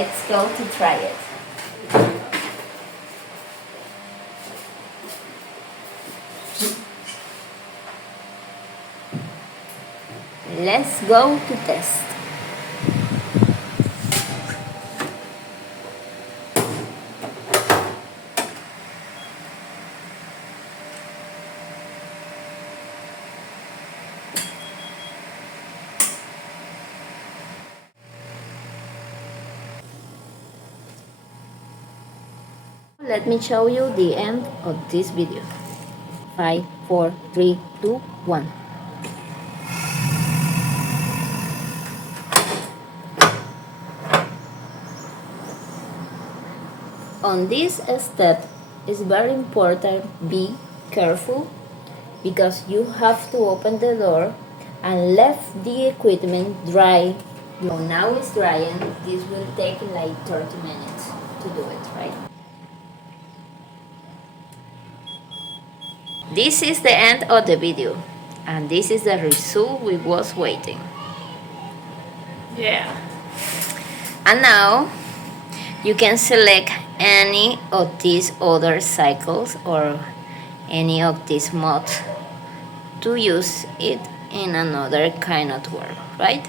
let's go to try it. Let's go to test. Let me show you the end of this video. 5, 4, 3, 2, 1. On this step, it's very important be careful because you have to open the door and left the equipment dry. So now it's drying. This will take like 30 minutes to do it, right? This is the end of the video, and this is the result we was waiting. Yeah. And now you can select any of these other cycles or any of these mods to use it in another kind of work, right?